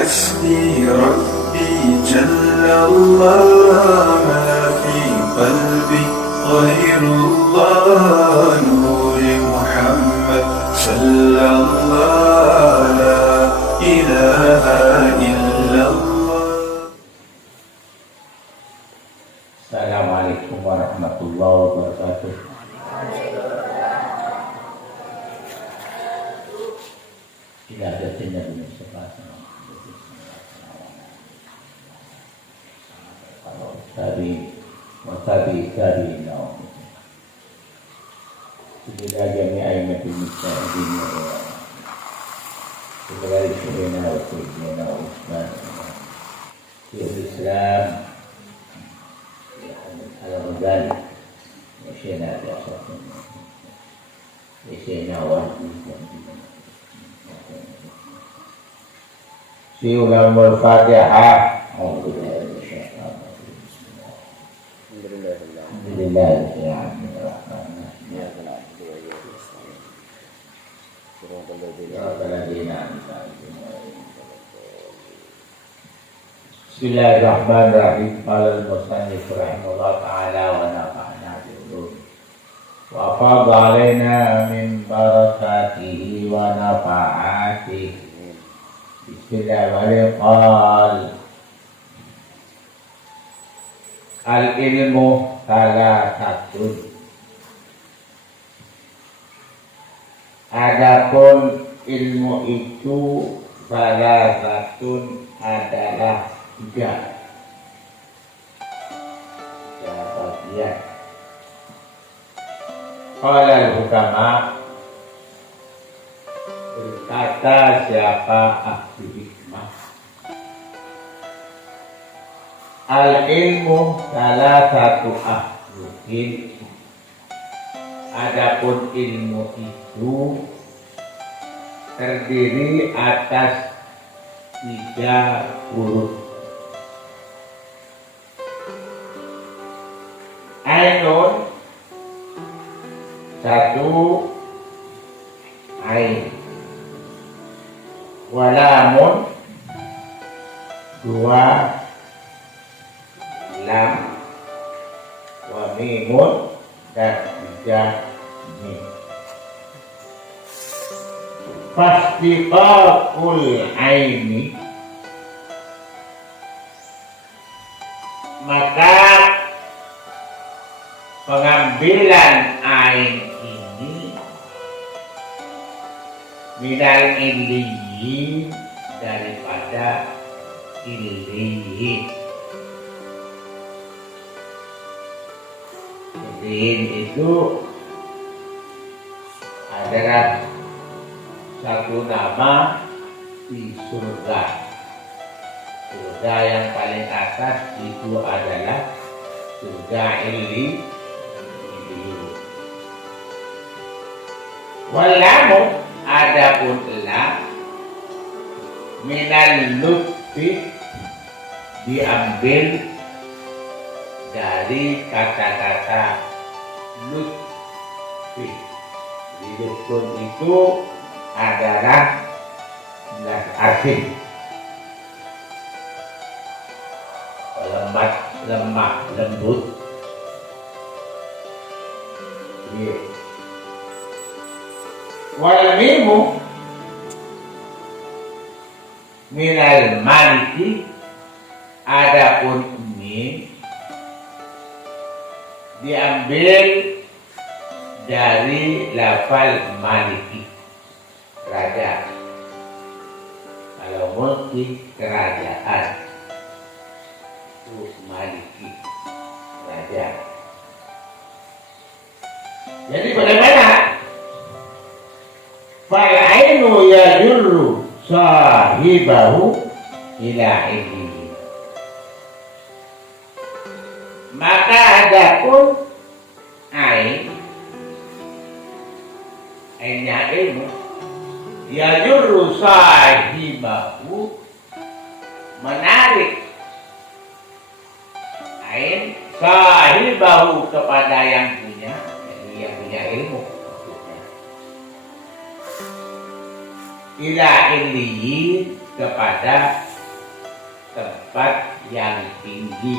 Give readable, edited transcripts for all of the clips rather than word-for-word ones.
حسبي ربي جل الله ما في قلبي غير الله نور محمد صلى الله لا إله إلا الله. Assalamualaikum warahmatullahi wabarakatuh. Ila hadatin Nabi Mustafa tabi naum. Ila jami'i matul mustaqim wa segala syukurna wa syukurna wa Islam. Islam Al-Ghazali Syekh Syekh Nawal Siulamul Fatihah. Bismillahirrahmanirrahim. Qala al-musannif rahimahullah ta'ala wa nafa'na bihi wa afadha alaina min barakatihi wa nafa'atihi. Bismillahirrahmanirrahim. Al-ilmu salasatun. Adapun ilmu itu salasatun adalah tiga bagian. Qala al-hukama, berkata siapa ahli hikmah, al-ilmu salah satu ahlul. Adapun ilmu itu terdiri atas 3 huruf. Ainun, 1 ain. Walamun, 2 lam. Wa mimun, dan 3 mim. Fastiqaqul aini, maka pengambilan ain ini minal illiyin, daripada illiyin. Illiyin itu adalah satu nama di surga. Surga yang paling atas itu adalah surga Illiyin. Walamu, adapun lam, minal lutfi, diambil dari kata-kata lutfi. Di lutfun itu adalah belas asing, lemah, lembut. Wal mimu minal maliki, adapun mim diambil dari lafal maliki, raja. Kalau mulki, kerajaan. Itu maliki, raja. Jadi bagaimana? Fal ainu yajurru sahibahu ila ilmihi. Maka adapun ainnya ilmu, yajurru sahibahu, menarik ain sahibahu kepada yang punya, yang punya ilmu. Ila illiyin, kepada tempat yang tinggi,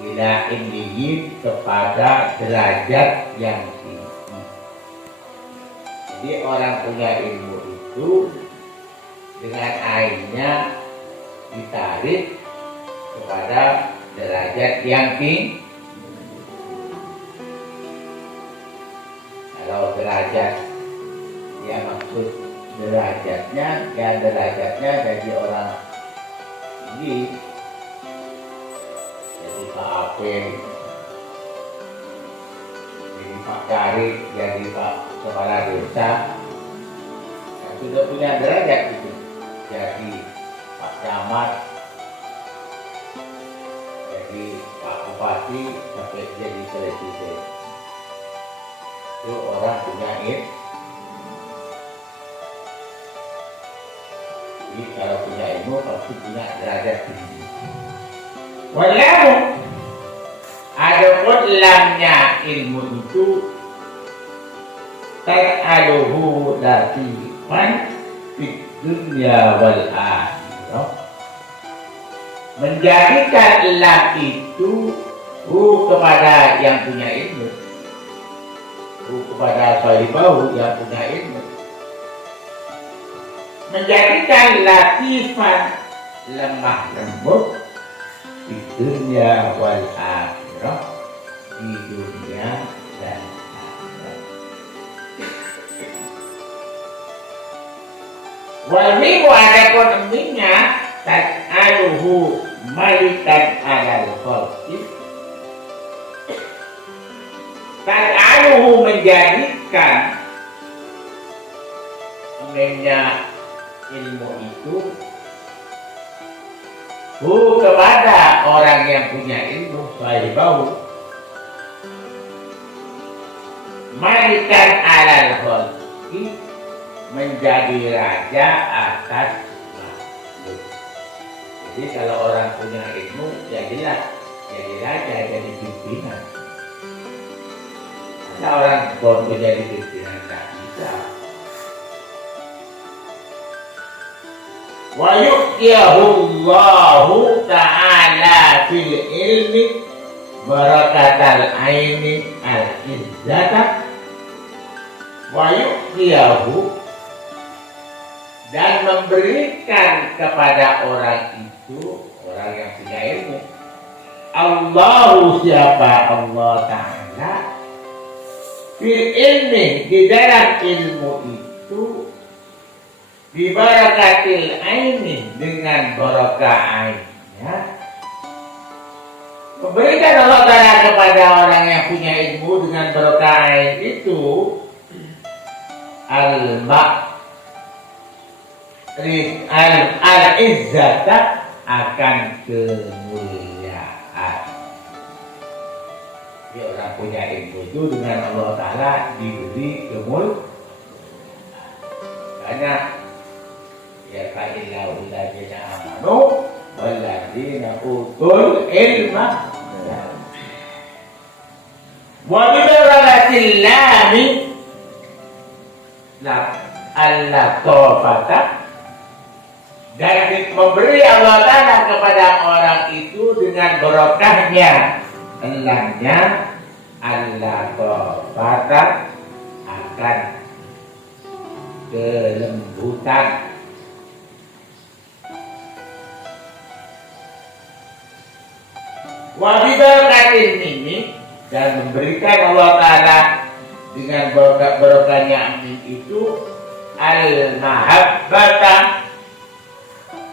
ila illiyin kepada derajat yang tinggi. Jadi orang punya ilmu itu dengan ainnya ditarik kepada derajat yang tinggi. Kalau derajat, ya maksud derajatnya, ya derajatnya jadi orang tinggi, jadi Pak Apel, jadi Pak Karik, jadi Pak Kepala Desa, yang sudah punya derajat itu, jadi Pak Camat, jadi Pak Bupati, sampai jadi presiden. Itu orang punya ilmu. Jadi kalau punya ilmu pasti punya derajat tinggi. Walau adapun lamnya ilmu itu ta'aluhu latifan fid dunya wal akhirah, menjadikan lam itu kepada yang punya ilmu, kepada sahibahu yang punya ilmu, menjadikan latifan lemah lembut di dunia wal akhirah, di dunia dan akhirat. Wal-mimu adapun emminya tas'aluhu malikan alal khalqi, tas'aluhu menjadikan emminya ilmu itu kepada orang yang punya ilmu, sahibahu, malikan alal khalqi, menjadi raja atas makhluk. Jadi kalau orang punya ilmu, ya jelas jadi raja, jadi pimpinan. Karena orang bodoh jadi pimpinan tak bisa. Wa yu'tiyahu Allahu ta'ala fil ilmi barakatal aini al-izzata, wa yu'tiyahu, dan memberikan kepada orang itu, orang yang punya ilmu, Allahu, siapa Allah Ta'ala, fil ilmi, di dalam ilmu itu, bi barakatil aini, dengan barokah ainnya, memberikan Allah Ta'ala kepada orang yang punya ilmu dengan barokah ain itu al-izzata, akan kemuliaan. Jadi orang punya ilmu itu dengan Allah Ta'ala diberi kemuliaan. Karena ya fa'illahu alladzina amanu walladzina utul ilma wa bibarakatil lami al-latofata, dan memberi Allah Ta'ala kepada orang itu dengan barokahnya lamnya al-latofata, akan kelembutan. Wa bibarakatil mimi, dan memberikan Allah Ta'ala dengan barokahnya amin itu al-mahabbata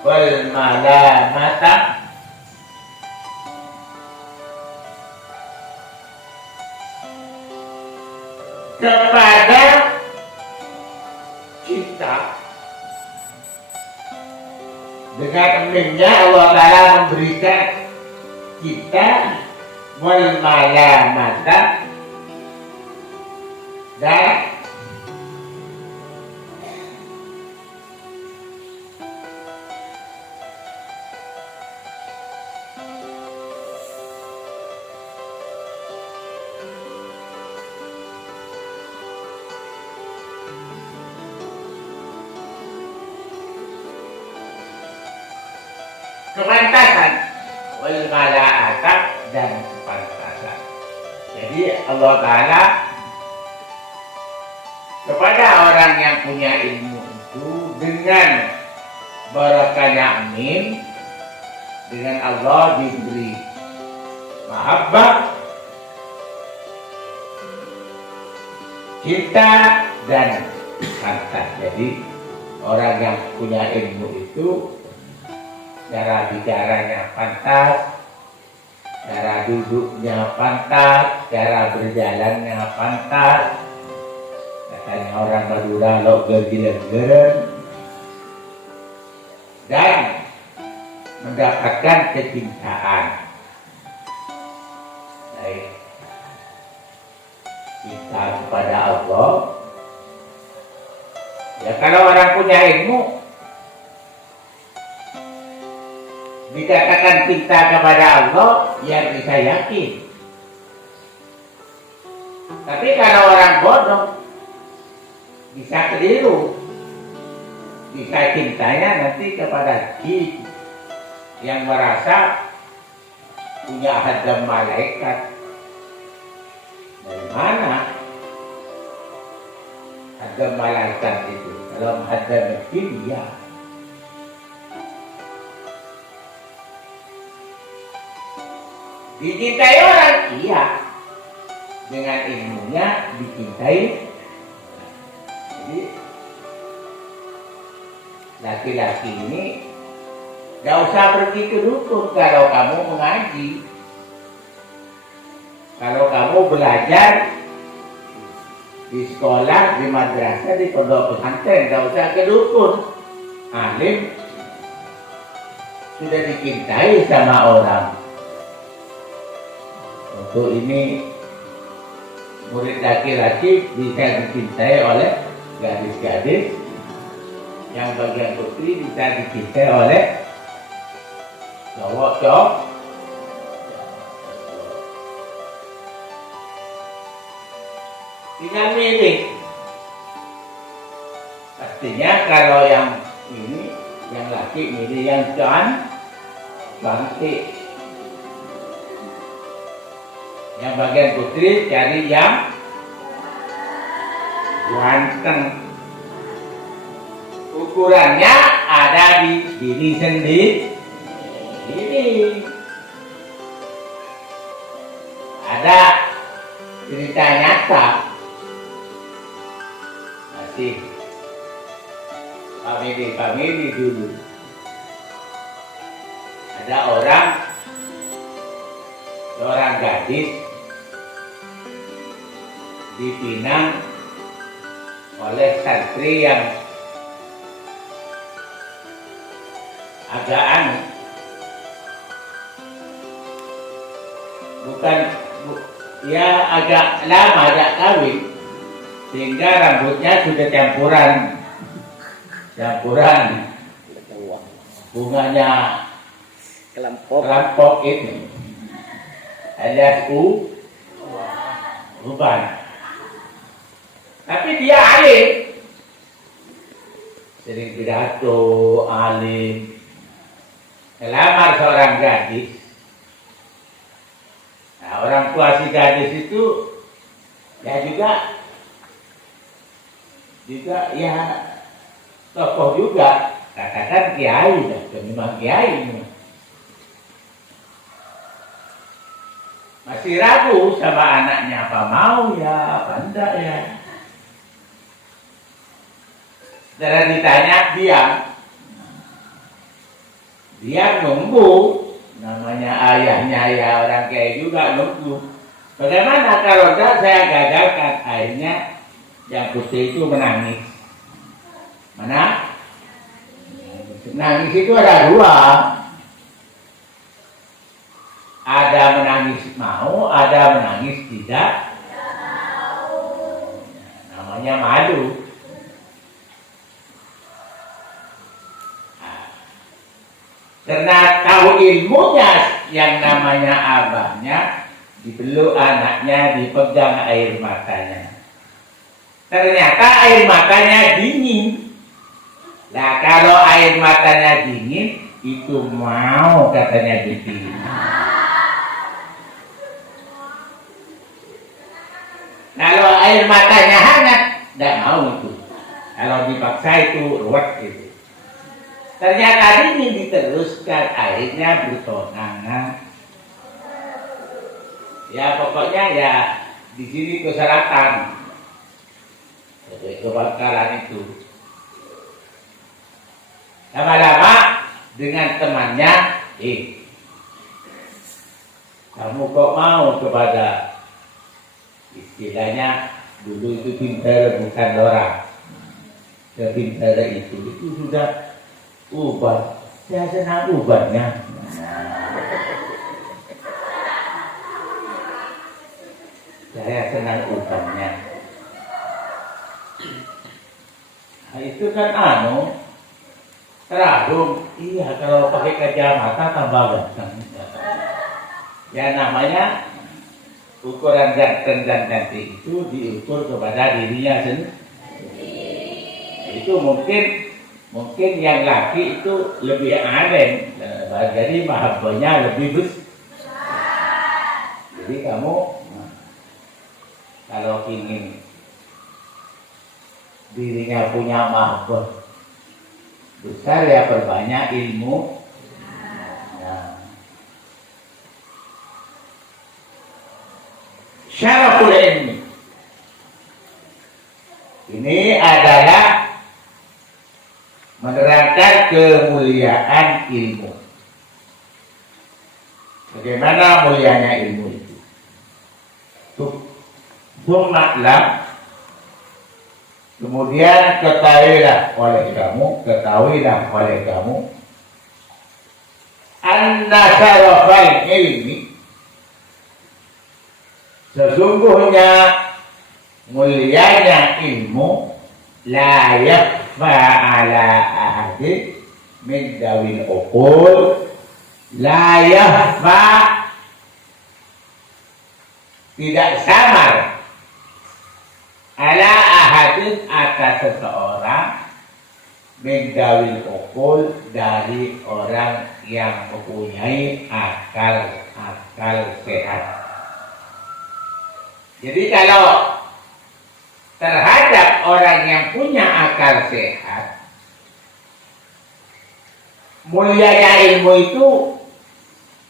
wal malamata, kepada kita. Dengan aminnya Allah Ta'ala memberikan kita wal malamata, dan kepantasan, wal mala'atak dan kepantasan. Jadi Allah Ta'ala kepada orang yang punya ilmu itu dengan barakahnya amin, dengan Allah diberi mahabbah, cinta dan pantas. Jadi orang yang punya ilmu itu cara bicaranya pantas, cara duduknya pantas, cara berjalannya pantas. Katanya orang Madura lo gergilen-geren dan mendapatkan kecintaan. Baik, cinta kepada Allah. Ya kalau orang punya ilmu dikatakan cinta kepada Allah, ya bisa yakin. Tapi kalau orang bodoh bisa keliru, bisa cintanya nanti kepada jin yang merasa punya hadam malaikat. Dari mana hadam malaikat itu? Dalam hadam jin ya. Dicintai orang, iya. Dengan ilmunya dicintai. Jadi laki-laki ini gak usah pergi ke dukun kalau kamu mengaji. Kalau kamu belajar di sekolah, di madrasah, di pondok pesantren, gak usah ke dukun. Alim sudah dicintai sama orang. Untuk ini murid laki-laki bisa dicintai oleh gadis-gadis, yang bagian putri bisa dicintai oleh cowok-cowok. Tinggal milih. Pastinya kalau yang ini, yang laki milih yang cantik. Yang bagian putri cari yang ganteng. Ukurannya ada di diri sendiri. Ini ada cerita nyata. Masih famili dulu. Ada seorang gadis dipinang oleh santri yang agak ya agak lama, agak kawin, sehingga rambutnya sudah campuran bunganya kelampok itu alias uban. Tapi dia alim, sering pidato, alim, melamar seorang gadis. Nah, orang tua si gadis itu ya juga ya tokoh juga, katakan kiai, memang kiai. Masih ragu sama anaknya, apa mau ya, apa enggak ya. Setelah ditanya, dia nunggu. Namanya ayahnya ya orang kiai juga nunggu. Bagaimana kalau enggak saya gagalkan? Akhirnya yang putih itu menangis. Mana? Nangis itu ada dua. Ada menangis mau, ada menangis tidak. Namanya malu. Karena tahu ilmunya yang namanya abahnya, dipeluk anaknya, dipegang air matanya. Ternyata air matanya dingin. Nah kalau air matanya dingin, itu mau katanya bikin. Kalau air matanya hangat, tidak mau itu. Kalau dipaksa itu ruwet gitu. Ternyata ini diteruskan airnya bertonangan. Ya pokoknya ya di sini ke selatan. Jadi kebakaran itu. Lama-lama dengan temannya, kamu kok mau kepada istilahnya dulu itu pintar bukan orang. Kepintaran itu sudah ubat. Saya senang ubatnya. Saya senang ubatnya. Nah, itu kan terharum. Iya, kalau pakai kacamata tambah ganteng. Ya namanya ukuran ganteng dan cantik itu diukur kepada dirinya sendiri. Itu mungkin yang laki itu lebih aneh, jadi mahabbahnya lebih besar. Jadi kamu kalau ingin dirinya punya mahabbah besar ya perbanyak ilmu. Nah. Syaraful ilmi ini adalah menerangkan kemuliaan ilmu. Bagaimana mulianya ilmu itu? Sumaklah, kemudian ketahuilah oleh kamu, anna syarafal ilmi, sesungguhnya mulianya ilmu, la yakfa ala ahadin min dawil uqul, la yakfa, tidak samar, ala ahadin atas seseorang, min dawil uqul, dari orang yang mempunyai akal sehat. Jadi kalau terhadap orang yang punya akal sehat, mulianya ilmu itu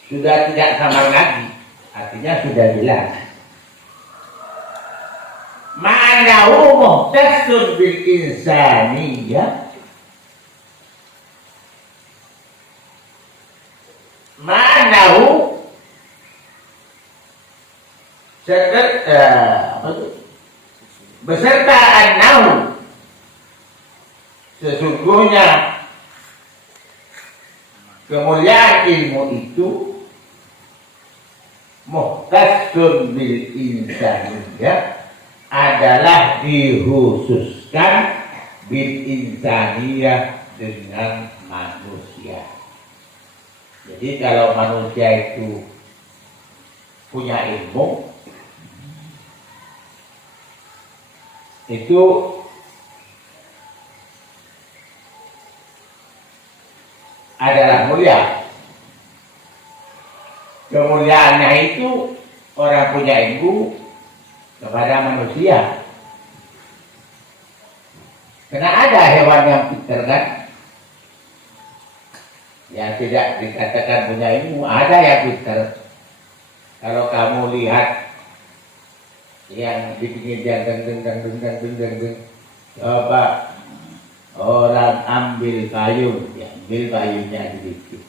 sudah tidak samar lagi, artinya sudah jelas. Ma'anahu muhtasun bil insaniyah, ma'anahu beserta annahu, sesungguhnya kemuliaan ilmu itu muhtasun bil insaniyah, adalah dikhususkan bil insaniyah, dengan manusia. Jadi kalau manusia itu punya ilmu, itu adalah mulia. Kemuliaannya itu orang punya ilmu kepada manusia. Karena ada hewan yang pintar kan, yang tidak dikatakan punya ilmu, ada yang pintar. Kalau kamu lihat yang dibikin deng, coba orang ambil kayunya dibikin,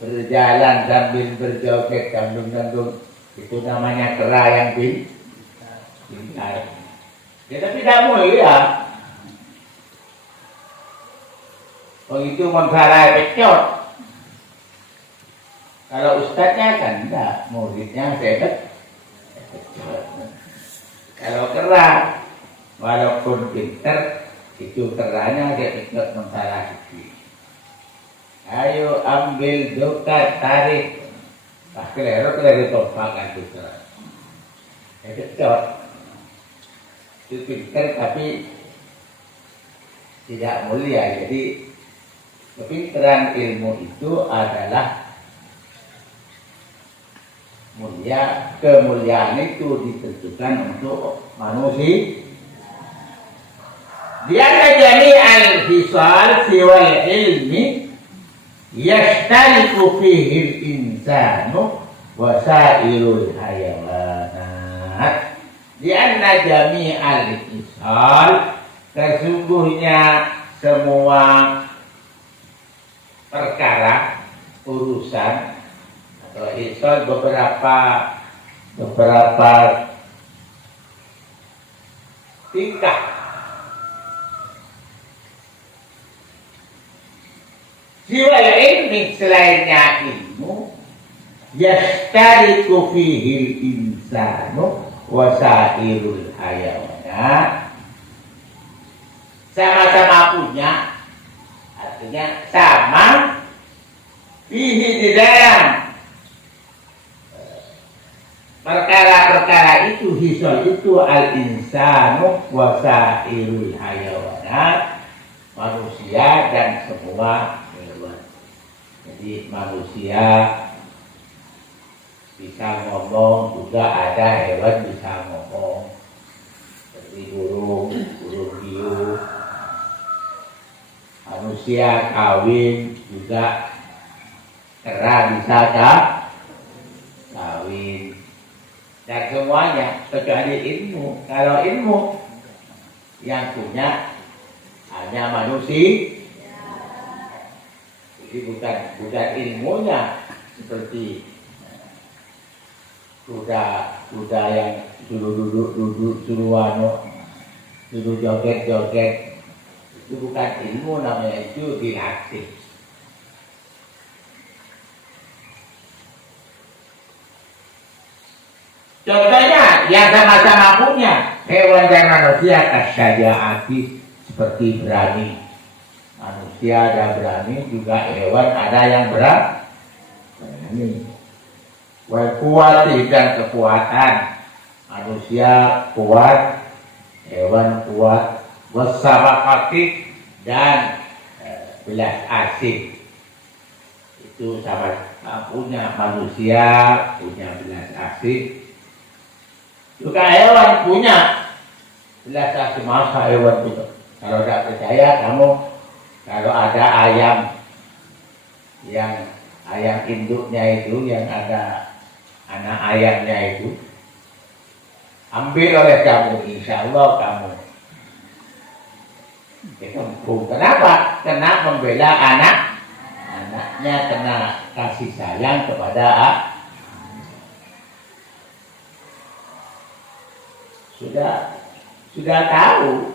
berjalan sambil berjoget dangdung, itu namanya kera yang pintar. Ya tapi tidak mulia. Begitu mensalah pecot. Kalau ustadznya kan enggak, muridnya hebat. Kalau kera, walaupun pinter, itu keranya dia ikut mensalah gigi. Ayo ambil dokat, tarik. Pas keliru tompakan itu kera. Kecot. Itu pinter tapi tidak mulia. Jadi Kepintaran ilmu itu adalah mulia. Kemuliaan itu ditentukan untuk manusia. Dia jami al-hisal siwal ilmi yashtariku fihi al-insanu wasairul hayawanat. Lianna jami al-hisal, sesungguhnya semua perkara, urusan atau hisal, beberapa tingkah siwa ilmi, selainnya ilmu, yashtariku fihil insanu wasairul hayawanat, sama-sama punya, artinya sama fihi, di dalam perkara-perkara itu, hisol itu, al insanu wasairul hayawanat, manusia dan semua hewan. Jadi manusia bisa ngomong, juga ada hewan bisa ngomong, seperti burung biu. Manusia kawin juga, kera bisa kawin, dan semuanya kecuali ilmu. Kalau ilmu yang punya hanya manusia. Jadi bukan ilmunya seperti kuda yang duduk duduk joget. Itu bukan ilmu, namanya itu dilatih. Contohnya yang sama-sama punya hewan dan manusia, kasyajaati, seperti berani. Manusia ada berani, juga hewan ada yang berani. Kuat dan kekuatan, manusia kuat, hewan kuat. Wasabakati, dan belas asih, itu sama punya. Manusia punya belas asih, juga hewan punya belas asih. Masa hewan itu? Kalau tidak percaya kamu, kalau ada ayam, yang ayam induknya itu, yang ada anak ayamnya itu, ambil oleh kamu, insya Allah kamu kempung. Kenapa? Kena membela anaknya, kena kasih sayang kepada sudah tahu.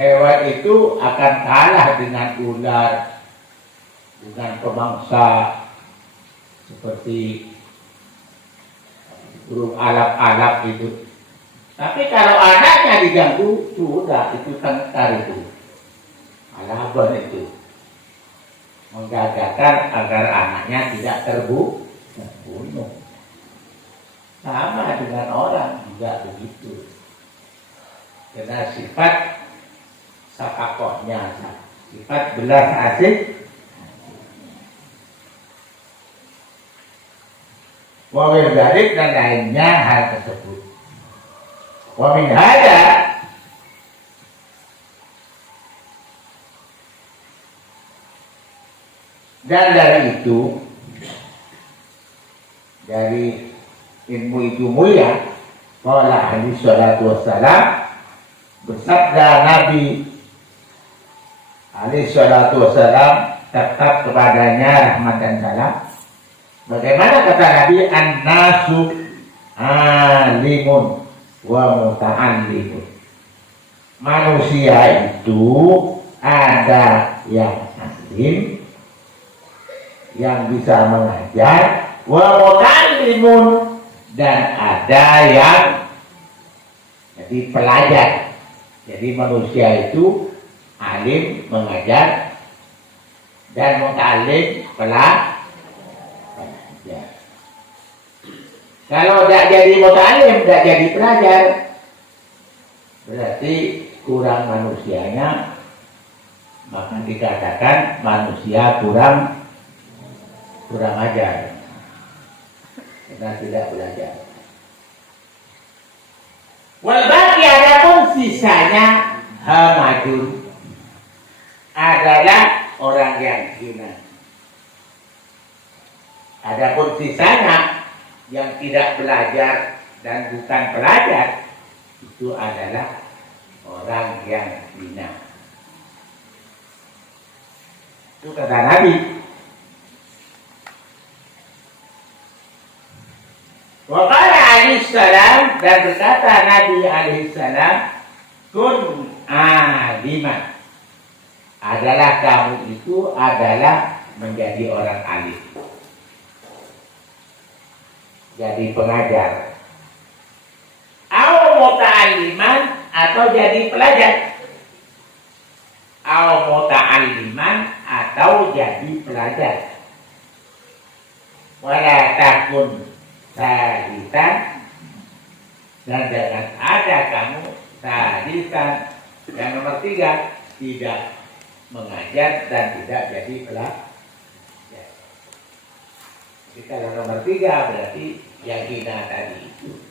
Hewan itu akan kalah dengan ular, dengan pemangsa seperti burung alap-alap itu. Tapi kalau anaknya diganggu, sudah itu tengkar itu, alaban itu, menggagakan agar anaknya tidak terbunuh. Sama dengan orang juga begitu. Karena sifat sapakohnya, sifat belas asih. Wawil dalik dan lainnya hal tersebut. Wamin hada, dan dari itu, dari ilmu itu mulia, qala alaihi salatu wassalam, bersabda Nabi alaihi salatu wassalam, tetap kepadanya rahmat dan salam. Bagaimana kata Nabi? An-nasu alimun wa muta'allimun. Manusia itu ada yang alim, yang bisa mengajar, wa muta'allimun, dan ada yang jadi pelajar. Jadi manusia itu alim, mengajar, dan muta'allim, pelajar. Kalau tidak jadi muta'allim, tidak jadi pelajar, berarti kurang manusianya, maka dikatakan manusia kurang ajar karena tidak belajar. Wal baqi adapun sisanya hamadun adalah orang yang hina. Adapun sisanya yang tidak belajar dan bukan pelajar itu adalah orang yang hina. Itu kata Nabi. Wa qala alaihi salam, dan berkata Nabi alaihi salam, kun aliman, adalah kamu itu adalah menjadi orang alim, jadi pengajar, au muta'alliman, atau jadi pelajar, au muta'alliman, atau jadi pelajar. Wala takun sadisan, dan jangan ada kamu sadisan, yang nomor 3, tidak mengajar dan tidak jadi pelajar. Jadi kalau nomor 3 berarti yang hina tadi itu.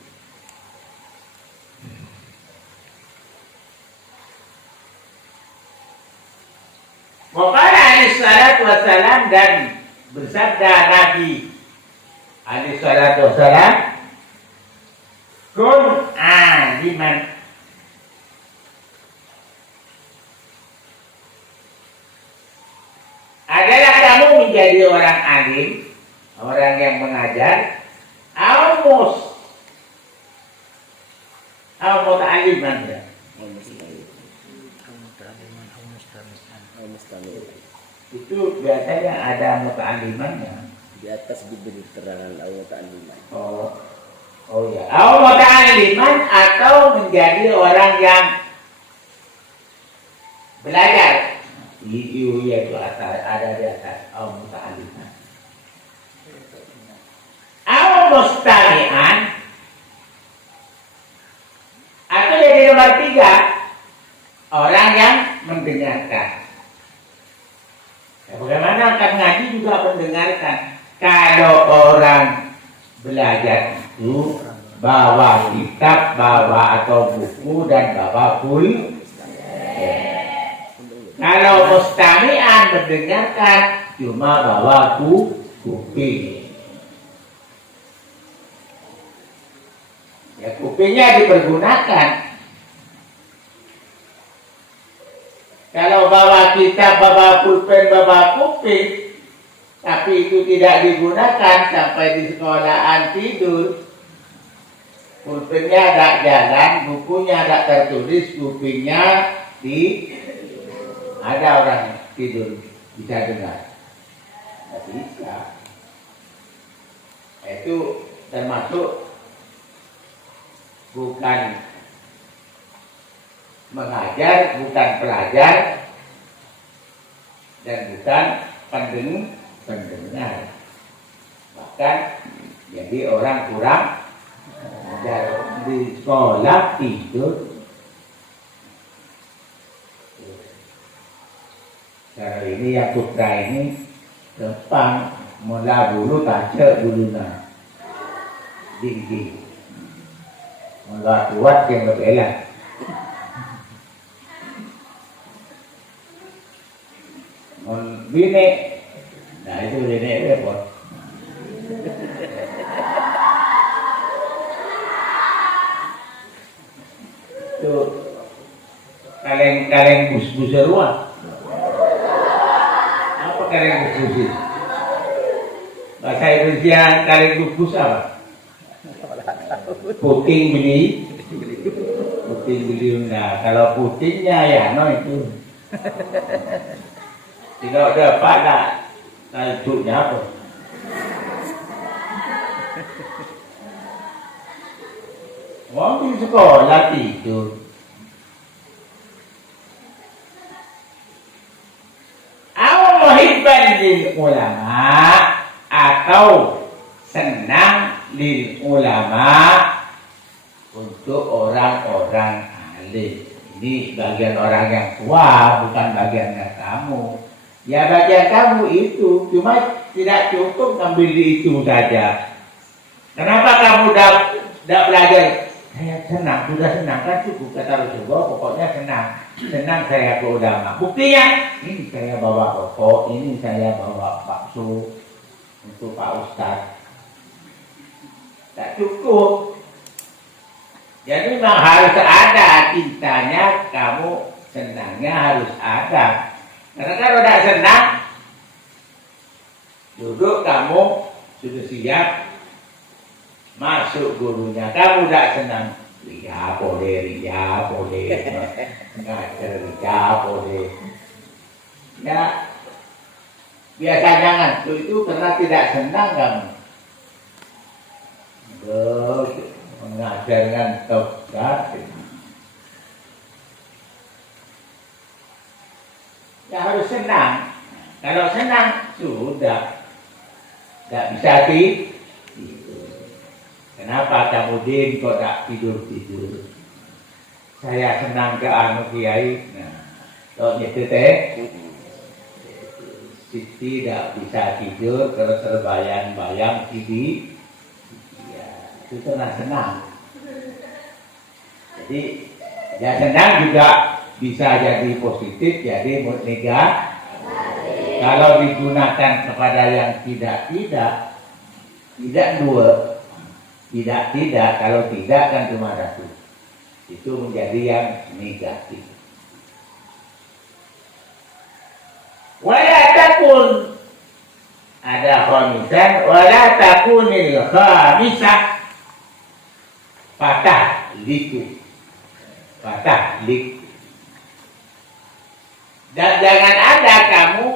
Waqala alaihi salatu wassalam, dan bersabda Nabi alaihi salatu wassalam, kun aliman, adalah kamu menjadi orang alim, orang yang mengajar, au muta'alliman, ya. Itu biasanya ada muta'allimannya di atas diberi keterangan au muta'alliman. Oh ya, au muta'alliman, atau menjadi orang yang belajar. Itu ada di atas au muta'alliman. Au mustami'an, atau jadi nomor 3, orang yang mendengarkan. Ya, bagaimana kan ngaji juga mendengarkan. Kalau orang belajar itu bawa kitab, bawa atau buku, dan bawa pulpen. Kalau mustami'an mendengarkan cuma bawa kuping. Ya, kupingnya dipergunakan. Kalau bawa kitab, bawa pulpen, bawa kuping, tapi itu tidak digunakan sampai di sekolahan tidur, pulpennya tidak jalan, bukunya tidak tertulis, kupingnya ada orang tidur bisa dengar, tidak bisa. Itu termasuk bukan mengajar, bukan pelajar, dan bukan pendengar. Bahkan jadi orang kurang ajar, di sekolah tidur. Cara ini yang putra ini depan mula bulu kaca bulunya tinggi, mula kuat yang berbela. Bini, nah itu bini repot. Itu kaleng bus-bus ruang. Apa kaleng bus-bus? Bahasa Indonesia kaleng bus-bus apa? Puting beli. Nah, kalau putingnya ya no itu. Tidak dapat lah, tajuknya apa? Orang di sekolah tidur. Awal muhibban lil ulama, atau senang lil ulama untuk orang-orang alim. Ini bagian orang yang tua, bukan bagiannya kamu. Ya bagian kamu itu, cuma tidak cukup ngambil di itu saja. Kenapa kamu tidak belajar? Saya senang, sudah senang kan cukup kata Rasulullah, pokoknya senang. Senang saya ke ulama. Buktinya, ini saya bawa rokok, ini saya bawa bakso untuk Pak Ustadz. Tak cukup. Jadi memang harus ada cintanya, kamu senangnya harus ada. Karena kalau tidak senang, duduk kamu sudah siap masuk gurunya. Kamu tidak senang, ya boleh, ngajar, ya boleh. Ya biasa jangan itu karena tidak senang kamu. Mengajarkan tobat. Ya harus senang. Kalau senang sudah tidak bisa tidur. Kenapa kamu kok tak tidur? Saya senang ke anu kiai. Nah, kalau itu Siti tidak bisa tidur terus terbayang-bayang TV. Itu senang. Jadi ya senang juga bisa jadi positif, jadi negatif. Kalau digunakan kepada yang tidak dua, tidak. Kalau tidak kan cuma satu. Itu menjadi yang negatif. Wala takun ada khamisan, wala takunil khamisah. Patah liku. Dan jangan ada kamu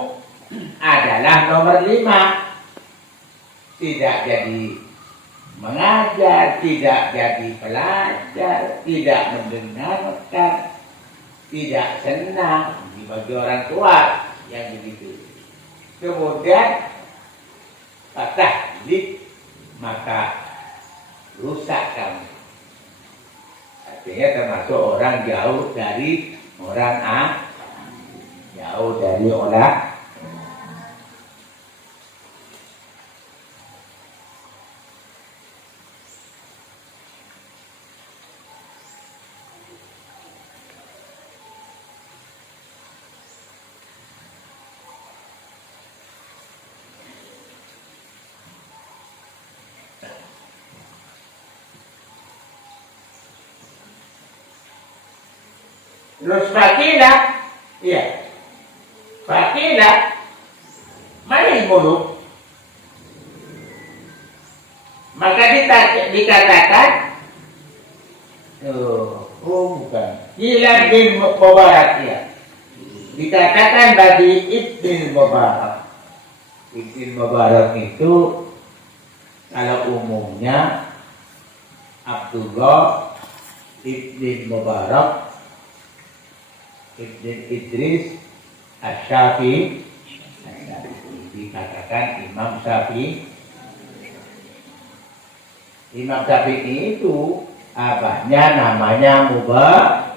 adalah nomor 5. Tidak jadi mengajar, tidak jadi pelajar, tidak mendengarkan, tidak senang. Bagi orang tua yang begitu. Kemudian patah lik, maka rusak kamu. Artinya termasuk orang jauh dari orang jauh dari orang. Terus fakilah, iya, fakilah, main muluk. Maka dikatakan, bukan, Hilal bin Mubarak ya. Dikatakan bagi Ibn Mubarak. Ibn Mubarak itu kalau umumnya Abdullah Ibn Mubarak Ibn Idris Asy-Syafi'i, dikatakan Imam Syafi'i. Imam Syafi'i itu abahnya namanya Mubarak.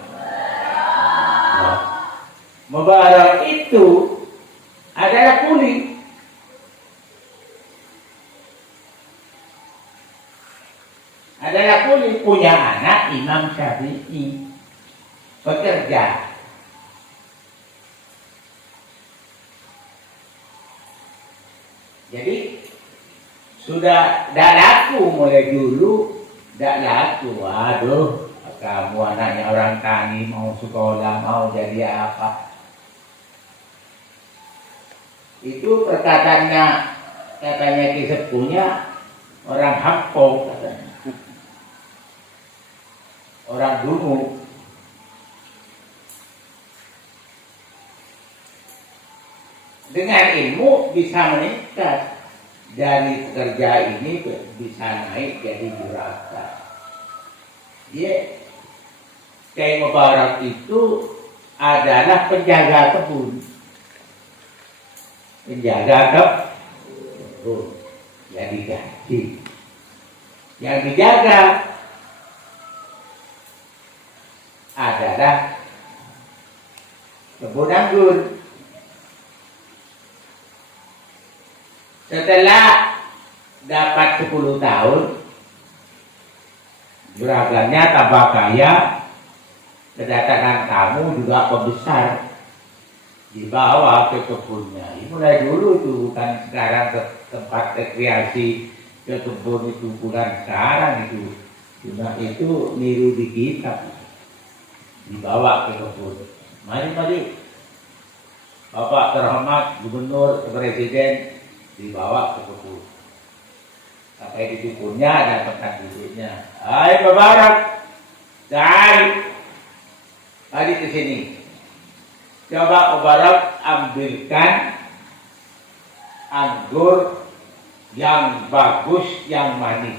Mubarak itu adalah kuli. Adalah kuli, punya anak Imam Syafi'i, pekerja. Jadi sudah tidak laku mulai dulu, tidak laku. Aduh, kamu anaknya orang tani mau sekolah, mau jadi apa? Itu katanya kisepuhnya orang Hakko, katanya. Orang dulu. Dengan ilmu bisa meningkat. Dari kerja ini bisa naik jadi jurata. Kiai Mubarak itu adalah penjaga kebun. Penjaga kebun. Jadi gaji. Yang dijaga adalah kebun anggur. Setelah dapat 10 tahun, juragannya tambah kaya, kedatangan tamu juga pembesar, dibawa ke kebunnya. Mulai dulu tuh, bukan sekarang ke tempat rekreasi, ke kebun itu bukan sekarang itu. Cuma itu niru di kitab, dibawa ke kebun. Mari, Bapak terhormat Gubernur, Presiden, dibawa ke kebun. Sampai di kebunnya ada tempat duduknya. Hai Mubarak, Mari ke sini. Coba Mubarak ambilkan anggur yang bagus, yang manis.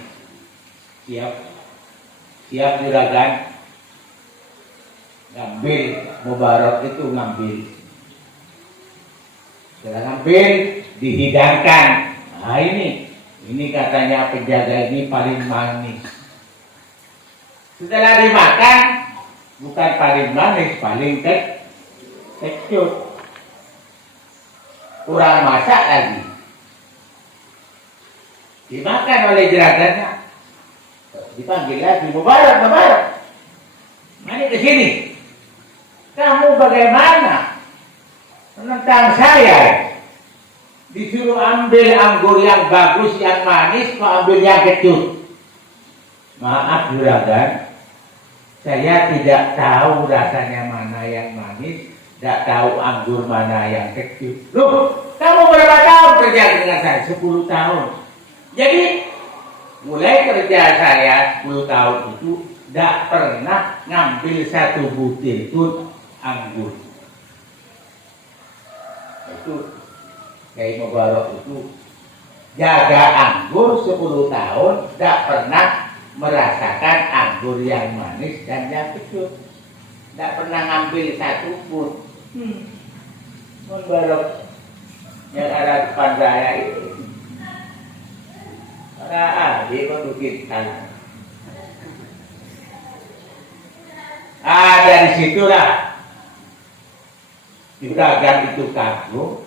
Siap juragan. Ngambil, Mubarak itu ngambil. Setelah ngambil, dihidangkan. Nah ini katanya penjaga ini paling manis. Setelah dimakan, bukan paling manis, paling kecut. Kurang masak lagi. Dimakan oleh juragannya. Dipanggil lagi, Mubarak. Mari ke sini. Kamu bagaimana menentang saya? Disuruh ambil anggur yang bagus, yang manis, kok ambil yang kecut. Maaf juragan, saya tidak tahu rasanya mana yang manis, tidak tahu anggur mana yang kecut. Loh, kamu berapa tahun kerja dengan saya? 10 tahun. Jadi, mulai kerja saya 10 tahun itu, tidak pernah ngambil satu butir pun anggur. Itu Kiai Mubarak itu jaga anggur 10 tahun, tidak pernah merasakan anggur yang manis dan yang kecut. Tidak pernah ngambil satu pun. Mubarak yang ada depan saya itu. Dia mendukitkan. Dari situlah juragan itu kagum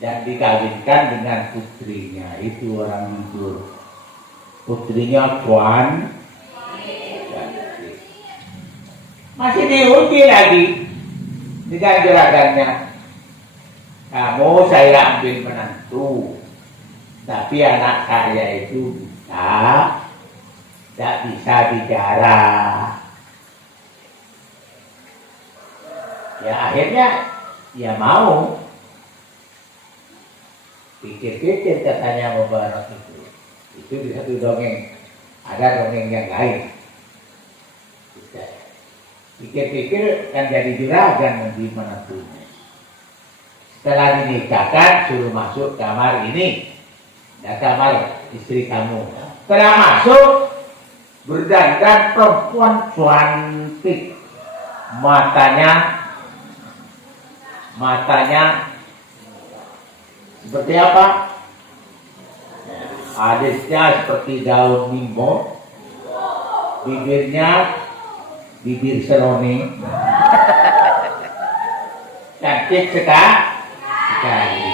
dan dikawinkan dengan putrinya. Itu orang itu. Putrinya Puan. Masih diuji lagi dengan juragannya. Kamu saya ambil menantu, tapi anak saya itu tidak bisa bicara. Ya akhirnya ya mau. Pikir-pikir katanya Mubarak itu. Itu di satu dongeng. Ada dongeng yang lain. Pikir-pikir kan jadi juragan nanti menantunya. Setelah dinikahkan suruh masuk kamar ini. Dan kamar istri kamu. Setelah masuk berdandan perempuan cantik. Matanya seperti apa? Alisnya seperti daun mimbo, bibirnya bibir seroni, cantik sekali.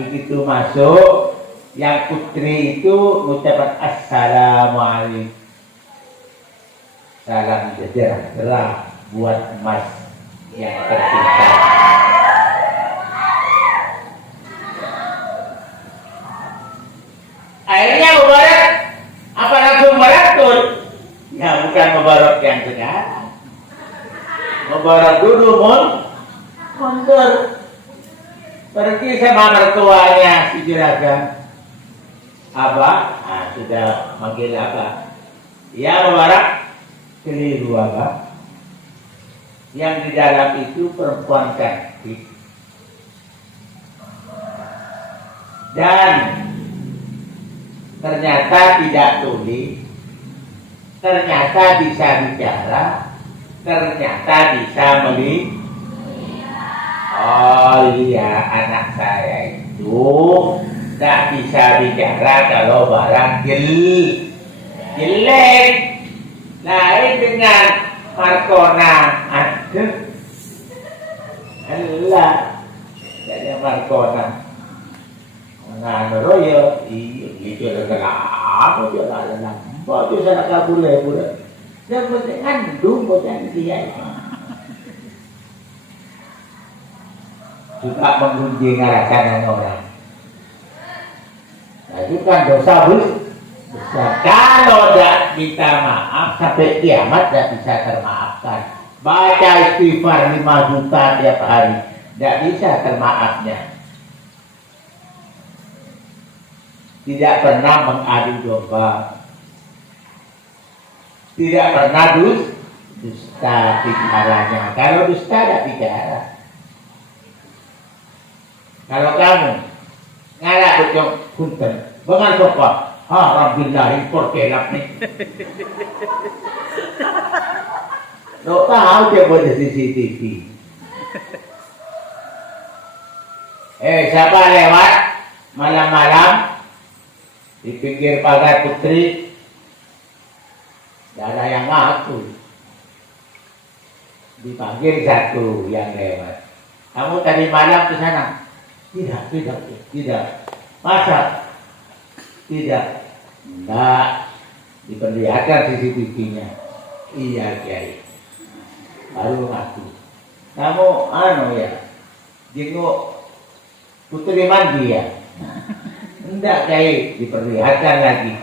Begitu masuk, yang putri itu mengucapkan assalamualaikum, salam sejahtera buat emas yang tercinta. Akhirnya Mubarak, apa langsung beratur? Ya bukan Mubarak yang sekarang. Mubarak dulu mundur. Pergi sama mertuanya si juragan. Abah, sudah manggil Abah. Ya Mubarak, keliru Abah. Yang di dalam itu perempuan cantik. Dan ternyata tidak tuli, ternyata bisa bicara, ternyata bisa melihat. Oh iya, anak saya itu tidak bisa bicara kalau barang jelek. Lain dengan Markona, Allah jadi markona ngano royo itu apa dia lah nampak tu sana kabule pula dan ngandung bukan dia juga mengunjungi ngarakan orang. Nah, itu kan dosa besar. Kalau tidak minta maaf sampai kiamat tidak bisa termaafkan. Baca istighfar 5 juta tiap hari tidak bisa termaafnya. Tidak pernah mengadu domba, tidak pernah dusta bicaranya. Kalau dusta tidak bicara. Kalau kamu ngarak betul punten, bengal sokot, alhamdulillah porkelap nih. Lo tahu dia buat CCTV. Siapa lewat malam-malam di pinggir pagar Putri, tidak ada yang ngaku. Dipanggil satu yang lewat. Kamu tadi malam ke sana? Tidak. Masa? Tidak. Enggak. Diperlihatkan CCTV-nya. Iya, Kiai. Baru ngaku. Kamu ya, jenguk Putri mandi ya? Enggak, Kiai. Diperlihatkan lagi.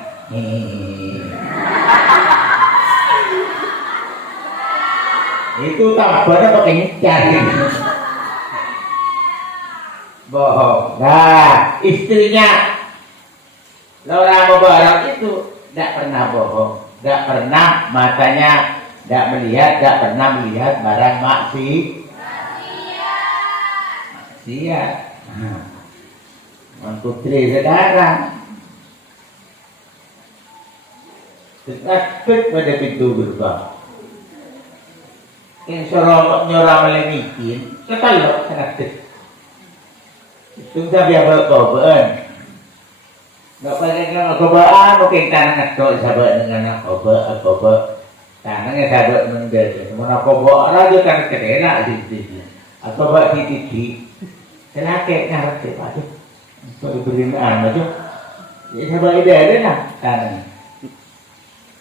Itu tambahnya pakai nyari. Bohong. Nah, istrinya Laura Mubarak itu tidak pernah bohong, tidak pernah matanya tidak melihat, tidak pernah melihat barang maksiat. Putri sekarang tekad pada pintu gerbang. Yang nyorang melemikin, ketalok sangat. Chúng ta bây giờ có vợ nó có vợ nó kinh ta nó tội sao vợ nó có vợ ta nó nghe sao vợ nó để nó có vợ đó chứ cần cái đấy là gì có vợ thì thế là cái nào nó sẽ bảo chứ tôi beri ăn mà chứ vậy theo vợ để đấy nè ta này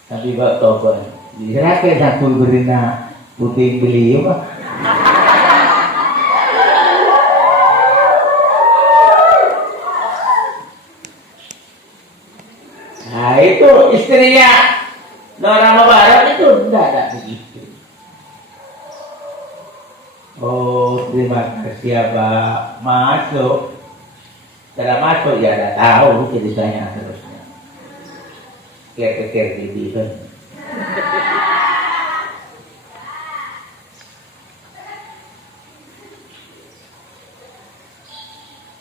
tapi vợ có vợ thì thế là cái thằng tôi beri na putih beli mà. Nah itu istrinya Laura Mubarak itu tidak ada begitu. Oh terima kasih ya Pak. Masuk. Setelah masuk ya ada tahu ceritanya terusnya. Kira-kira gitu kan.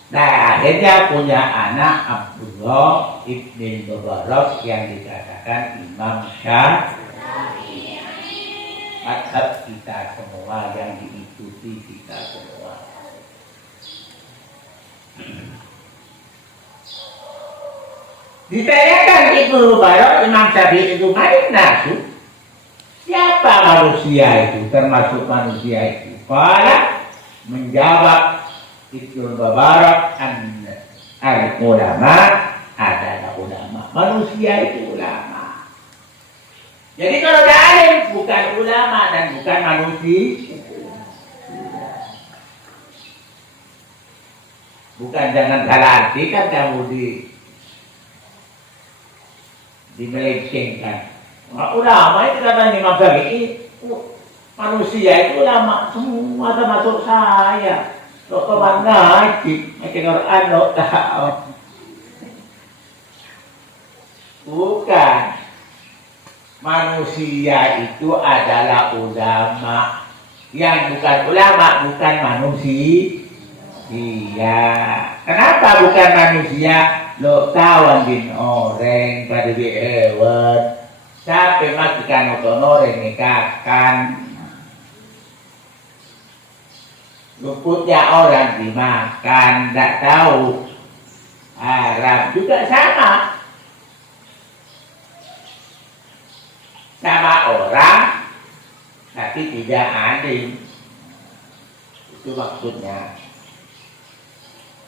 Nah, akhirnya punya anak Abdullah ibn Mubarak yang dikatakan Imam Syafi'i. Mazhab kita semua yang diikuti kita semua. Ditanyakan Ibnu Mubarak, Imam Syafi'i itu mana tuh? Siapa manusia itu? Termasuk manusia itu. Fala menjawab Ibnu Mubarak al-ulama adalah ulama. Manusia itu ulama. Jadi kalau ada alim bukan ulama dan bukan manusia. Bukan jangan salah artikan kamu dimelencengkan. Ulama itu katanya Imam Syafi'i manusia itu ulama semua termasuk saya. Lo kawan ngaji, makin Quran lo tahu. Bukan. Manusia itu adalah ulama. Yang bukan ulama, bukan manusia. Iya. Kenapa bukan manusia? Lo kawan bin orang pada di hewan. Sampai makan nonton orang nikahkan. Luputnya orang dimakan, tidak tahu. Arab juga sama. Sama orang, tapi tapi tidak adil. Itu maksudnya.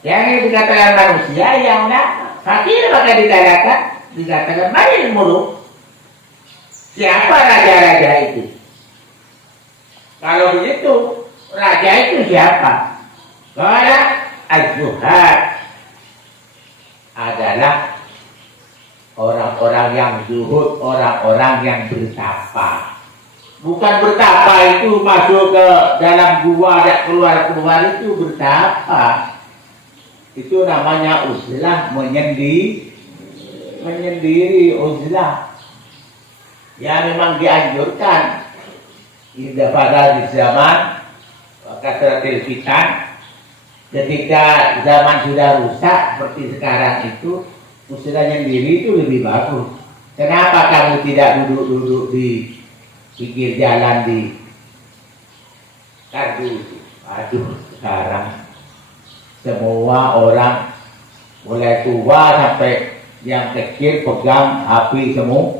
Yang dikatakan manusia yang fakir maka dikatakan banyak muruk. Siapa raja-raja itu? Kalau begitu, raja itu siapa? Kalau az-zuhad adalah orang-orang yang zuhud, orang-orang yang bertapa. Bukan bertapa itu masuk ke dalam gua dan keluar-keluar itu bertapa. Itu namanya uzlah, menyendiri uzlah. Ya memang dianjurkan pada di zaman kasratil fitan, ketika zaman sudah rusak seperti sekarang itu, uzlah menyendiri itu lebih bagus. Kenapa kamu tidak duduk-duduk di pinggir jalan di kardus? Aduh, sekarang semua orang mulai tua sampai yang kecil pegang HP semua.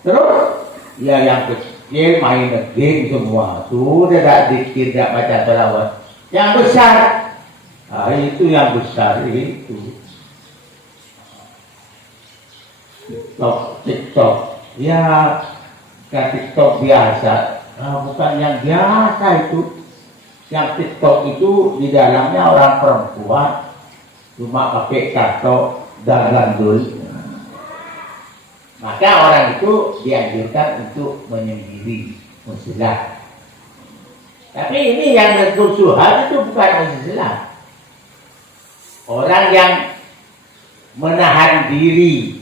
Terus ya yang kecil main game semua. Sudah tidak zikir, tidak baca selawat. Yang besar, itu yang besar itu. TikTok. Ya, ke TikTok biasa. Bukan yang biasa itu. Yang TikTok itu di dalamnya orang perempuan cuma pakai tato dan landul. Maka orang itu dianjurkan untuk menyendiri, uzlah. Tapi ini yang bersuhad itu bukan uzlah. Orang yang menahan diri,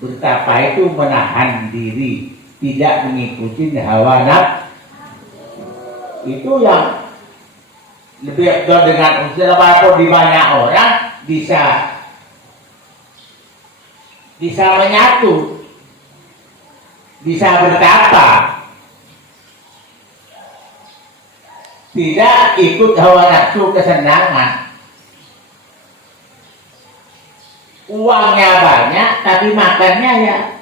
bertapa itu menahan diri, tidak mengikuti hawa nafsu. Itu yang lebih dengan uzlah, walaupun di banyak orang bisa menyatu, bisa bertapa, tidak ikut hawa nafsu kesenangan. Uangnya banyak tapi makannya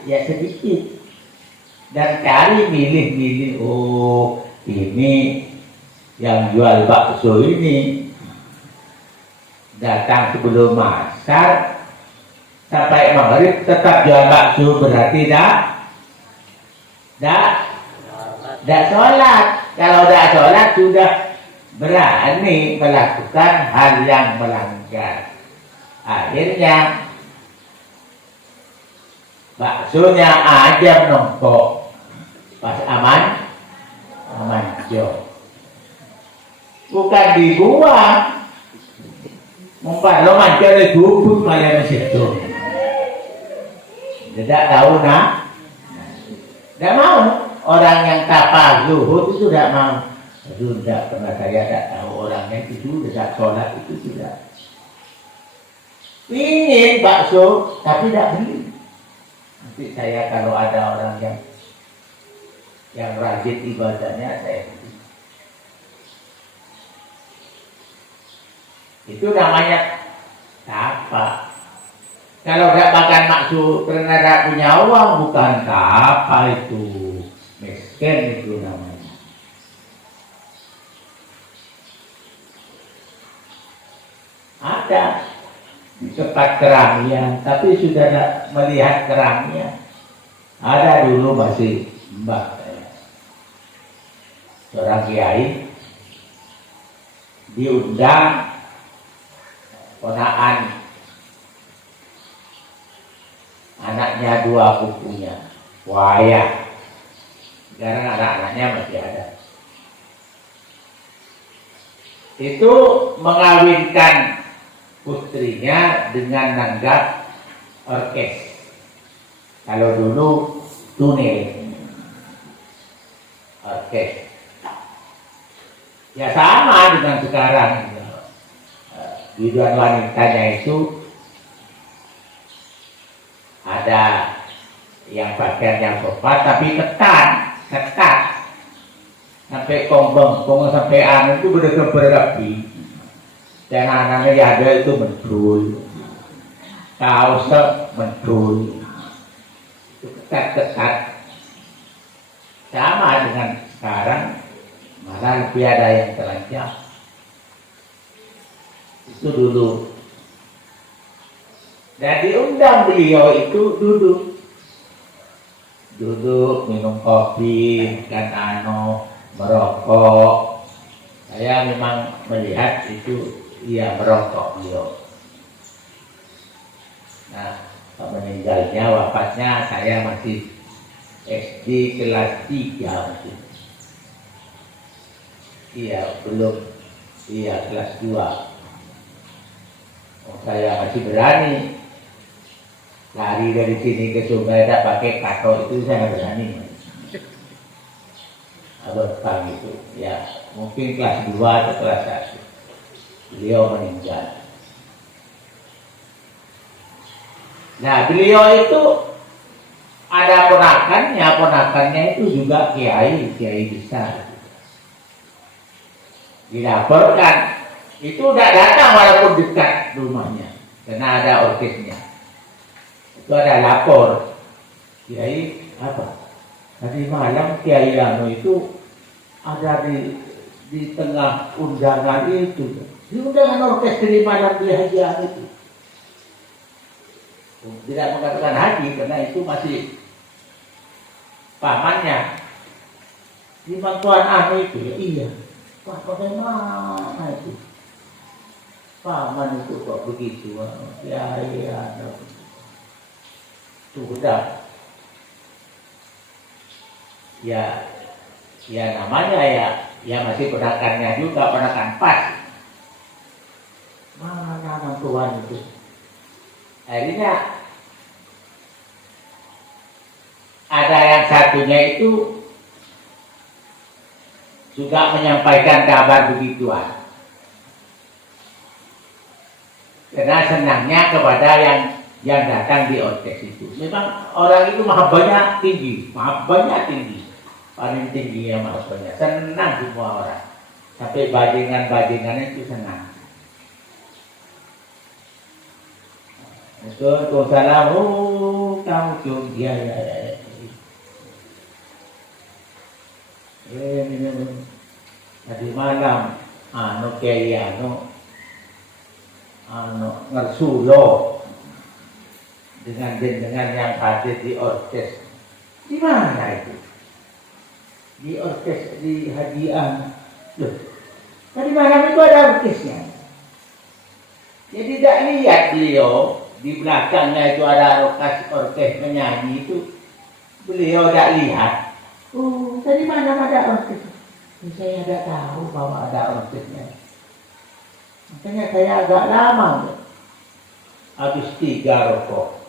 ya sedikit, dan cari milih-milih. Oh, ini yang jual bakso ini datang sebelum asar sampai maghrib tetap jual bakso, berarti tidak sholat. Kalau tidak sholat sudah berani melakukan hal yang melanggar. Akhirnya baksonya aja menumpuk pas aman jo. Bukan dibuang. Mumpat lo manca le gubuk malah masih itu. Tidak tahu nak. Tidak mau. Orang yang tapa zuhud itu tidak mau. Sudah pernah saya tidak tahu orangnya itu tidak sholat itu tidak. Ingin bakso tapi tidak beli. Nanti saya kalau ada orang yang rajin ibadahnya saya beli. Itu namanya tapa. Kalau tidak makan maksud karena tidak punya uang, bukan tapa itu. Miskin itu namanya. Ada di tempat keramaian, tapi sudah tidak melihat keramaian. Ada dulu masih mbak seorang kiai diundang ponaan anaknya dua pupunya wayah. Sekarang anak-anaknya masih ada. Itu mengawinkan putrinya dengan nanggap orkes. Kalau dulu tunel orkes. Ya sama dengan sekarang. Biduan wanitanya itu ada yang pakaian yang sopan tapi ketat sampai kongbeng sampai anu itu benar-benar berapi. Dan anak-anaknya ada itu mendul, kaosnya mendul, itu ketat sama dengan Sekarang malah lebih ada yang telanjang. Itu dulu. Dan diundang beliau itu duduk minum kopi kan merokok. Saya memang melihat itu ia merokok beliau. Nah, meninggalnya wafatnya saya masih SD kelas 3 mungkin. Iya, belum. Iya, kelas 2. Saya masih berani lari dari sini ke sungai tak pakai kato, itu saya berani. Abang Pang itu, ya mungkin kelas 2 atau kelas 1. Beliau meninggal. Nah, beliau itu ada ponakannya itu juga kiai besar. Dilaporkan, itu udah datang walaupun dekat rumahnya, karena ada orkesnya. Itu ada lapor, kiai apa? Tadi malam Kiai Lano itu ada di tengah undangan itu, di undangan orkes dari malam di hajian itu. Tidak mengatakan haji karena itu masih pamannya. Di Tuan Anu itu, ya iya. Wah, bagaimana itu? Paman itu kok begitu? Ya, sudah. Ya namanya ya masih ponakannya juga, ponakan pas. Mana Tuan itu? Akhirnya ada yang satunya itu juga menyampaikan kabar begituan. Karena senangnya kepada yang datang di orkes itu. Memang orang itu mahabbahnya tinggi. Paling tingginya mahabbahnya. Senang semua orang. Sampai bajingan-bajingannya itu senang. Waalaikumsalam. Kamu cium dia ya. Tadi malam Kiai ngersulo dengan yang hadir di orkes. Di mana itu? Di orkes di Hadian. Loh, tadi malam itu ada orkesnya. Jadi tidak lihat beliau di belakangnya itu ada orkes menyanyi itu. Beliau tidak lihat. Oh, tadi malam ada orkes. Saya tidak tahu bahwa ada orkesnya. Makanya saya agak lama habis 3 rokok.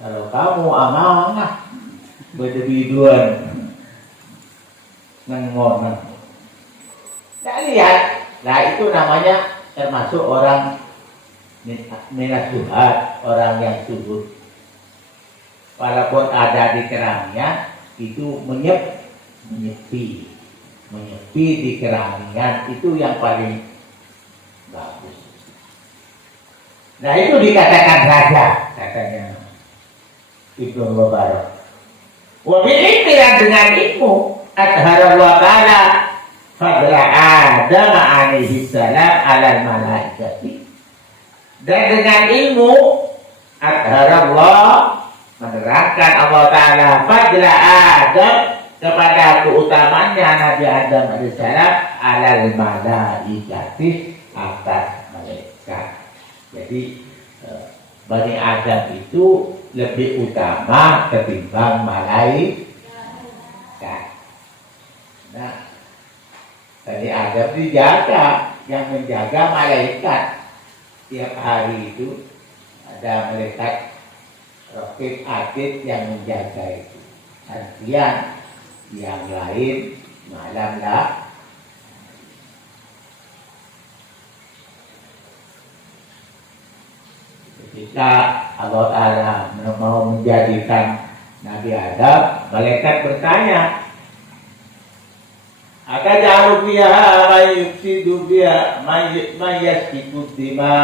Kalau kamu amanah berdebiduan nengonan. Tak lihat. Nah itu namanya termasuk orang minasuhat, orang yang sujud. Walaupun ada di keramaian itu menyepi di keramaian itu yang paling bagus. Nah itu dikatakan raja, katanya Ibnu Mubarak. Wabi'iktiran dengan ilmu adhara wa ta'ala fadla Adam alaihi salam alal malaikati. Dan dengan ilmu adhara Allah, menerangkan Allah Ta'ala fadla Adam kepada keutamaannya Nabi Adam AS alal malaikati, atas malaikat. Jadi Bani Adam itu lebih utama ketimbang malaikat. Nah, Bani Adam dijaga, yang menjaga malaikat. Tiap hari itu ada malaikat Raqib Atid yang menjaga itu. Artian yang lain malamlah. Ketika Allah Ta'ala mau menjadikan Nabi Adam, malaikat bertanya, Atajalu biha mayyufsidu biha mayyasfiku dima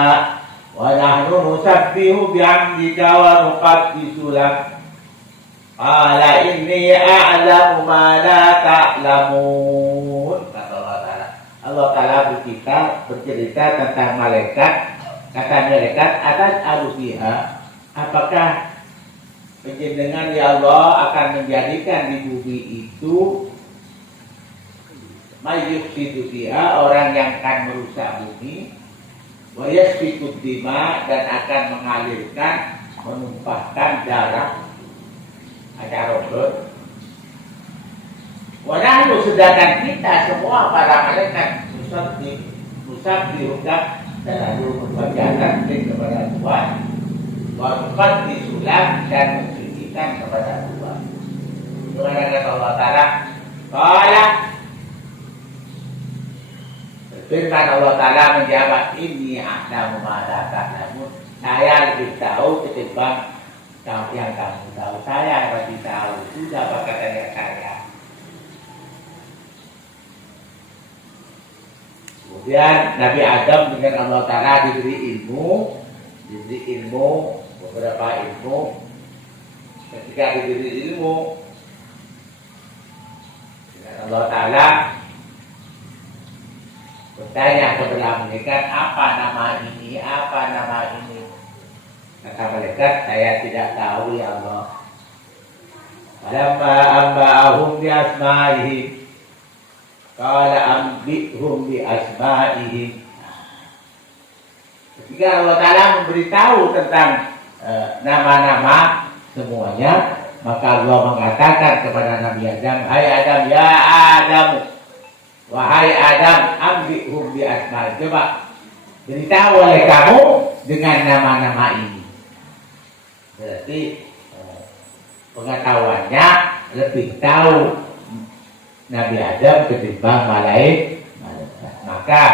wa nahnu nusabbihu bihamdika wa nuqaddisu lak. Qala inni a'lamu ma la ta'lamun. Kata Allah Ta'ala. Allah Ta'ala bercerita tentang malaikat. Kata malaikat, atas alusiha, apakah penjenengan ya Allah akan menjadikan di bumi itu mayyufsidu fiha, orang yang akan merusak bumi, wa yasfiku dima, dan akan mengalirkan, menumpahkan darah. Ada robot. Wadahlu, sedangkan kita semua para malaikat musab diungkap dan lalu membacakan kepada Tuhan, warufat disulam dan mensucikan kepada Tuhan. Kepada kata Allah Ta'ala, Qala, firman Allah Ta'ala menjawab, ini a'lamu ma la ta'lamun, saya lebih tahu ketimbang yang kamu tahu. Saya lebih tahu. Sudah apa katanya saya. Kemudian Nabi Adam dengan Allah Ta'ala diberi ilmu, beberapa ilmu. Ketika diberi ilmu dengan Allah Ta'ala bertanya kepada malaikat, apa nama ini, apa nama ini. Kata malaikat, saya tidak tahu ya Allah. Falamma amba'ahum bi asma'ihim, qala ambihum bi asma'ihim. Ketika Allah Ta'ala memberitahu tentang nama-nama semuanya, maka Allah mengatakan kepada Nabi Adam, hai Adam, ya Adam, wahai Adam, ambihum bi asma'ihim. Coba beritahu oleh kamu dengan nama-nama ini. Berarti pengetahuannya lebih tahu Nabi Adam ketimbang malaikat. Maka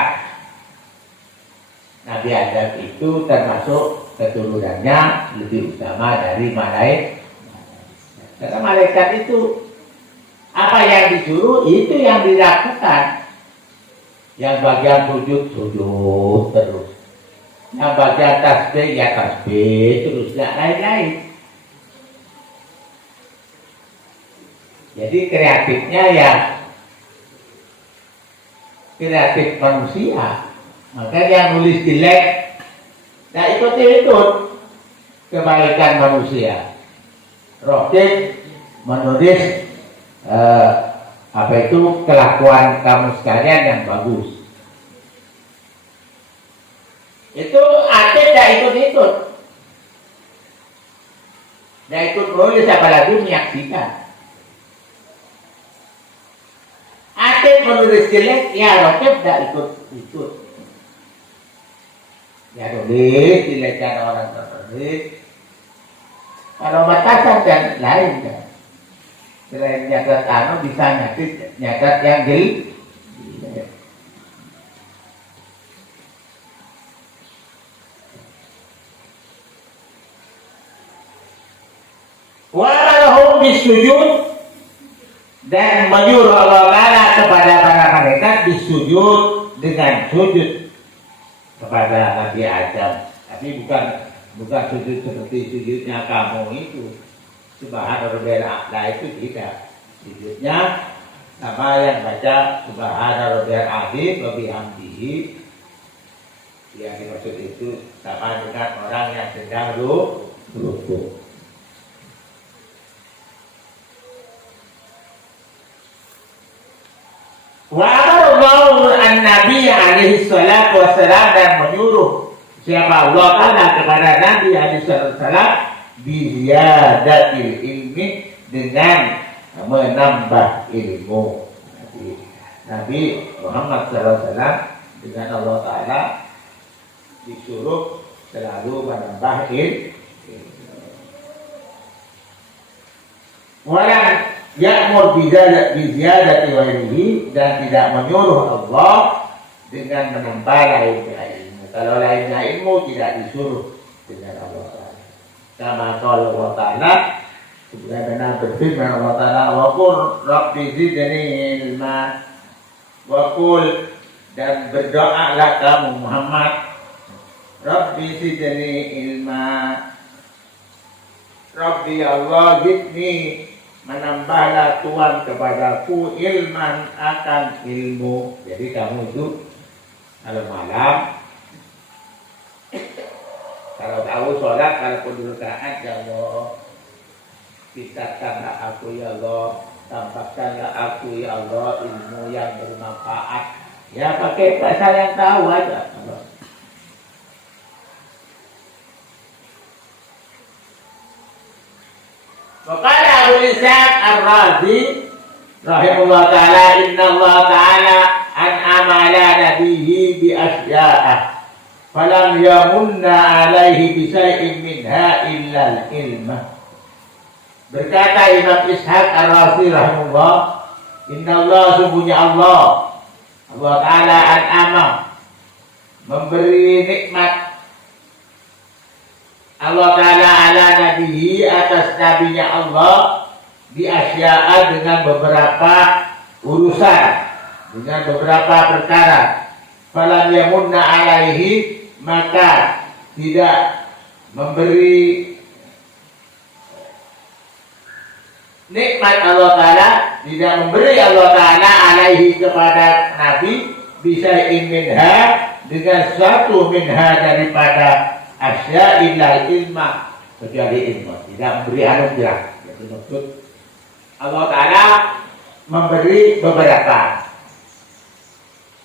Nabi Adam itu termasuk keturunannya lebih utama dari malaikat. Karena malaikat itu apa yang disuruh itu yang dilakukan. Yang bagian sujud terus. Yang bagian tasbih ya tasbih terus, tidak lain-lain. Jadi kreatifnya ya kreatif manusia. Maka yang nulis jelek, nah ikut kebaikan manusia. Rohid menulis kelakuan kamu sekalian yang bagus. Itu Atib tidak ikut-ikut. Tidak ikut menulis, apalagi menyaksikan. Atib menulis jelek, ya Rohib tidak ikut-ikut. Ya nulis, jelekkan orang tertulis. Kalau batasan dan lain kan. Selain nyatat bisa nyatat yang jelek. Walahum bisujud, dan menyuruh Allah Ta'ala kepada para malaikat bisujud, dengan sujud kepada Nabi Adam. Tapi bukan sujud seperti sujudnya kamu itu. Subhanallah itu tidak. Sujudnya sama yang baca Subhanallah azim wa bihamdihi. Yang dimaksud itu sama dengan orang yang sedang rukuk. Wa amara an-nabi alaihi salatu wassalam, dan menyuruh siapa Allah Ta'ala kepada Nabi alaihi salatu wassalam biziyadatil ilmi, dengan menambah ilmu. Nabi Muhammad SAW dengan Allah Ta'ala disuruh selalu menambah ilmu. Walang ya'mur biziyadati ilmihi, dan tidak menyuruh Allah dengan menambah lainnya ilmu. Kalau lainnya ilmu tidak disuruh dengan Allah Ta'ala. Kama qala Allah Ta'ala, sebagaimana berfirman Allah Ta'ala, wa qul rabbi zidni ilma, wa qul, dan berdoalah kamu Muhammad, rabbi zidni ilma, Rabbi Allah zidni, menambahlah Tuhan kepadaku ilman akan ilmu. Jadi kamu itu kalau malam, kalau tahu sholat, kalau dulu rakaat, ya Allah, tingkatkanlah aku ya Allah, tambahkanlah aku ya Allah ilmu yang bermanfaat. Ya pakai bahasa yang tahu aja. Maqala Abu Ishaq Ar-Razi rahimahullah ta'ala, inna Allah ta'ala an'ama ala nabiyhi bi asya'ah falam yamunna alaihi bi syai'in minha illa al-ilmah. Berkata Imam Ishaq Ar-Razi rahimahullah, inna Allah, sungguhnya Allah ta'ala an'ama, memberi nikmat Allah Ta'ala ala nabihi, atas nabinya Allah, di asya'a, dengan beberapa urusan, dengan beberapa perkara. Falam yamunna alaihi, maka tidak memberi nikmat Allah Ta'ala, tidak memberi Allah Ta'ala alaihi kepada Nabi bisa minha, dengan suatu minha daripada asya illa ilma, kecuali ilmu, tidak memberi anugerah. Jadi maksud Allah Ta'ala memberi beberapa,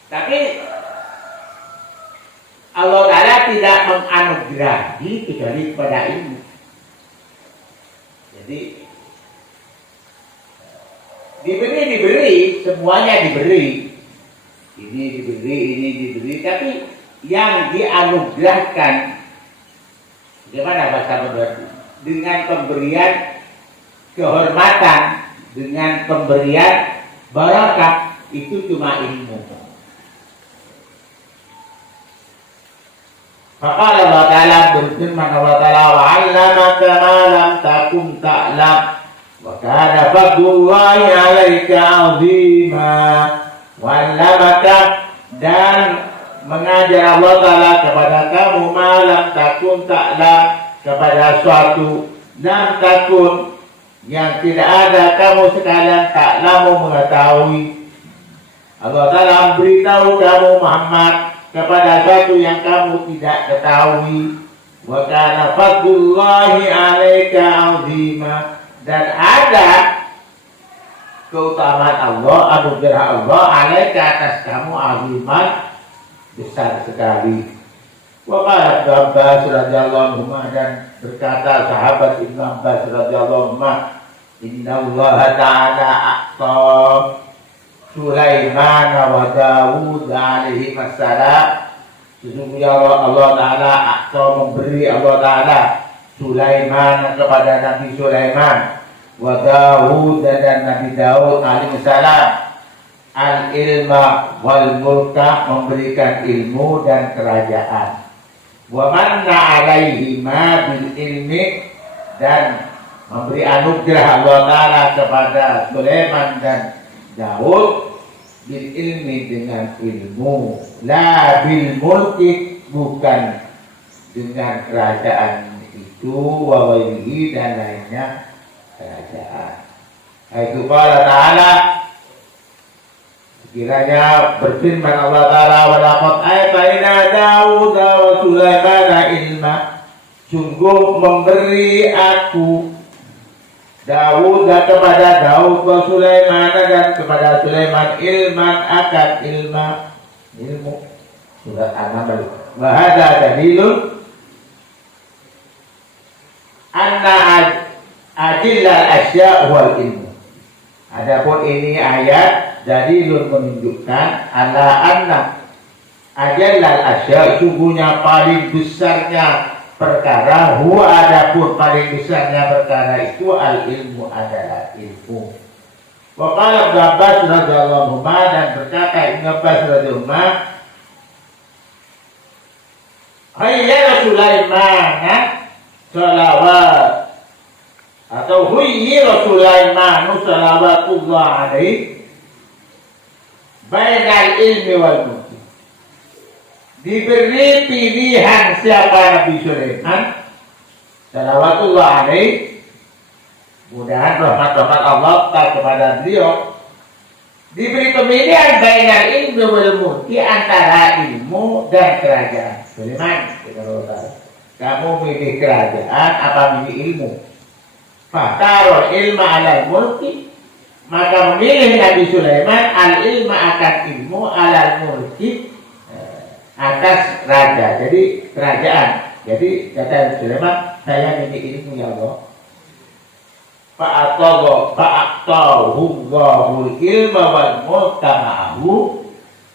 tapi Allah Ta'ala tidak menganugerahi kecuali kepada ilmu. Jadi diberi, semuanya diberi. Ini diberi, tapi yang dianugerahkan, bagaimana bahasa berarti? Dengan pemberian kehormatan, dengan pemberian barakah, itu cuma ilmu. Maka Allah Ta'ala berfirman, Allah Ta'ala, wa 'allamaka ma lam takun ta'lam wa kana fadlullahi 'alaika 'azima. Wa 'allamaka, dan mengajar Allah Ta'ala kepada kamu malam takun ta'lam, kepada suatu lam takun, yang tidak ada kamu sekalian ta'lamu, mengetahui. Allah Ta'ala beritahu kamu Muhammad kepada suatu yang kamu tidak ketahui. Wa kana fadlullahi 'alaika 'azima, dan ada keutamaan Allah, anugerah Allah 'alaika, atas kamu, 'aziman, besar sekali. Waqala Ibnu Abbas radhiyallahu anhu, dan berkata sahabat Ibnu Abbas radhiyallahu anhu, inna Allah ta'ala a'ta Sulaiman wa Dawud alaihi wassalam, sesungguhnya Allah Ta'ala a'ta, memberi Allah Ta'ala Sulaiman, kepada Nabi Sulaiman, wa Dawud, dan Nabi Dawud alaihi salam, al-ilma wal mulka, memberikan ilmu dan kerajaan. Wa manna alaihi ma bil ilmi, dan memberi anugerah Allah Ta'ala kepada Sulaiman dan Daud bil ilmi, dengan ilmu, la bil mulki, bukan dengan kerajaan itu, wa walihi, dan lainnya kerajaan. Itu Allah Ta'ala, kiranya berfirman Allah Ta'ala, wa laqad ataina Daud wa Sulaiman ilma, sungguh memberi aku Daud kepada Daud, wa Sulaiman, dan kepada Sulaiman, ilman, akan ilmu. Surat An-Naml. Wa hadza dalilun anna ajillal asya' wal ilmu. Adapun ini ayat dalilun, menunjukkan ala anna ajallal asya', sungguhnya paling besarnya perkara, huwa, adapun paling besarnya perkara itu, al ilmu, adalah ilmu. Wa qala Ibnu Abbas radhiyallahu anhu, dan berkata Ibnu Abbas radhiyallahu anhu, hayya Sulaiman salawat, atau huyya Sulaiman salawatullah alaihi bainal ilmi wal mulki, diberi pilihan siapa Nabi Sulaiman salawatullah alaihi Mudahan rahmat-rahmat Allah kepada beliau diberi pemilihan bainal ilmu wal mulki, antara ilmu dan kerajaan. Sulaiman, kamu milih kerajaan apa milih ilmu? Fatarul ilma alal mulki, maka memilih Nabi Sulaiman al ilma akan ilmu, alal mulki atas raja, jadi kerajaan. Jadi kata Sulaiman, saya milih ilmu ya Allah. Fa'atahu Allahul ilma wal mulka ma'ahu.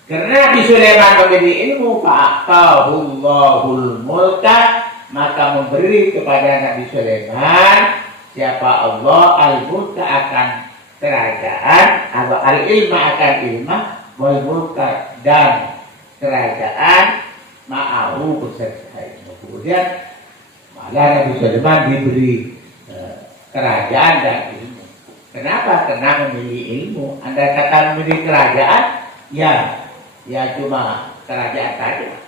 Karena Nabi Sulaiman memilih ilmu, fa'atahu Allahul mulka, maka memberi kepada Nabi Sulaiman siapa Allah al-mulka akan kerajaan, atau al-ilma akan ilma, wal mulka dan kerajaan ma'ahu beserta ilmu. Kemudian malah Nabi Sulaiman diberi kerajaan dan ilmu. Kenapa? Karena memilih ilmu. Anda kata memilih kerajaan, ya cuma kerajaan saja.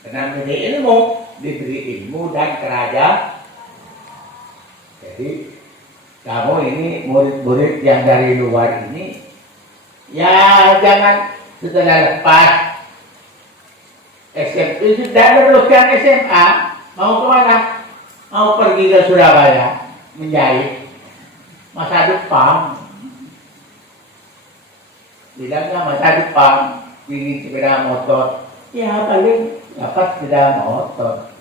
Karena memilih ilmu, diberi ilmu dan kerajaan. Jadi kamu ini murid-murid yang dari luar ini, ya jangan setelah lepas SMP sudah lulusan SMA, mau kemana? Mau pergi ke Surabaya menjahit, masa depan. Bilangnya masa depan pilih sepeda motor, ya paling dapat sepeda motor.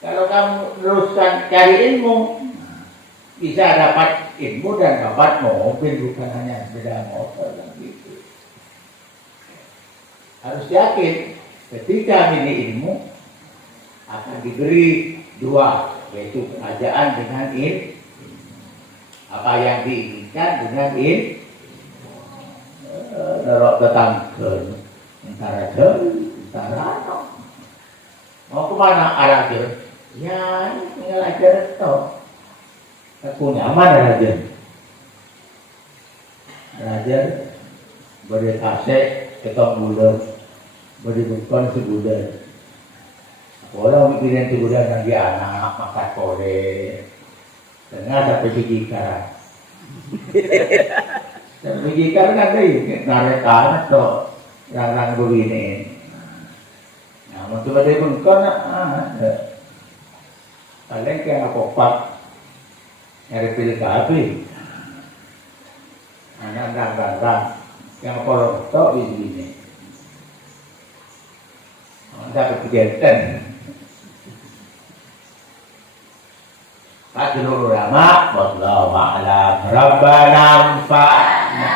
Kalau kamu teruskan cari ilmu, bisa dapat ilmu dan dapat mobil, bukan hanya sepeda motor dan gitu. Harus yakin ketika milih ilmu akan diberi dua, yaitu kerajaan dengan ilmu. Apa yang diinginkan dengan ilmu. Nerok tetangga, antara mau kemana arah? Ya, tinggal aja toh. Aku nyaman raja beri kasih ketok bulan, beri bukan sebulan. Orang mikirin sebulan lagi anak makan kore, tengah sampai sikikar. Sampai sikikar kan deh, narik tanah toh, rang begini. Nah, untuk ada bukan, paling kayak kopak. Nyari pilih api, anak yang kolom tok di sini, dapat kejadian. Fadlul ulama, wallahu a'lam. Rabbana anfa'na.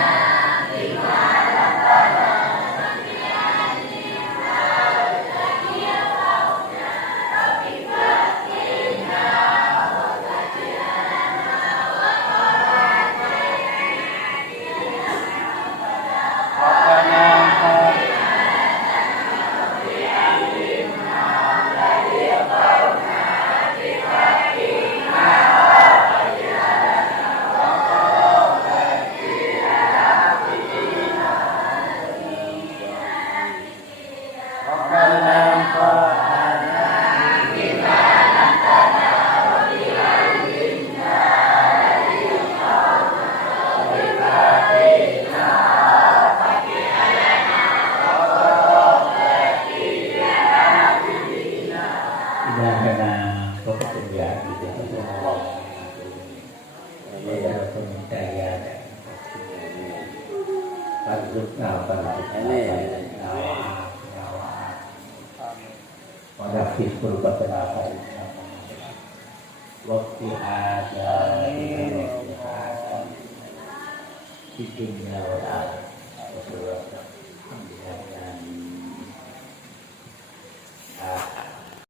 Waktu ada di dunia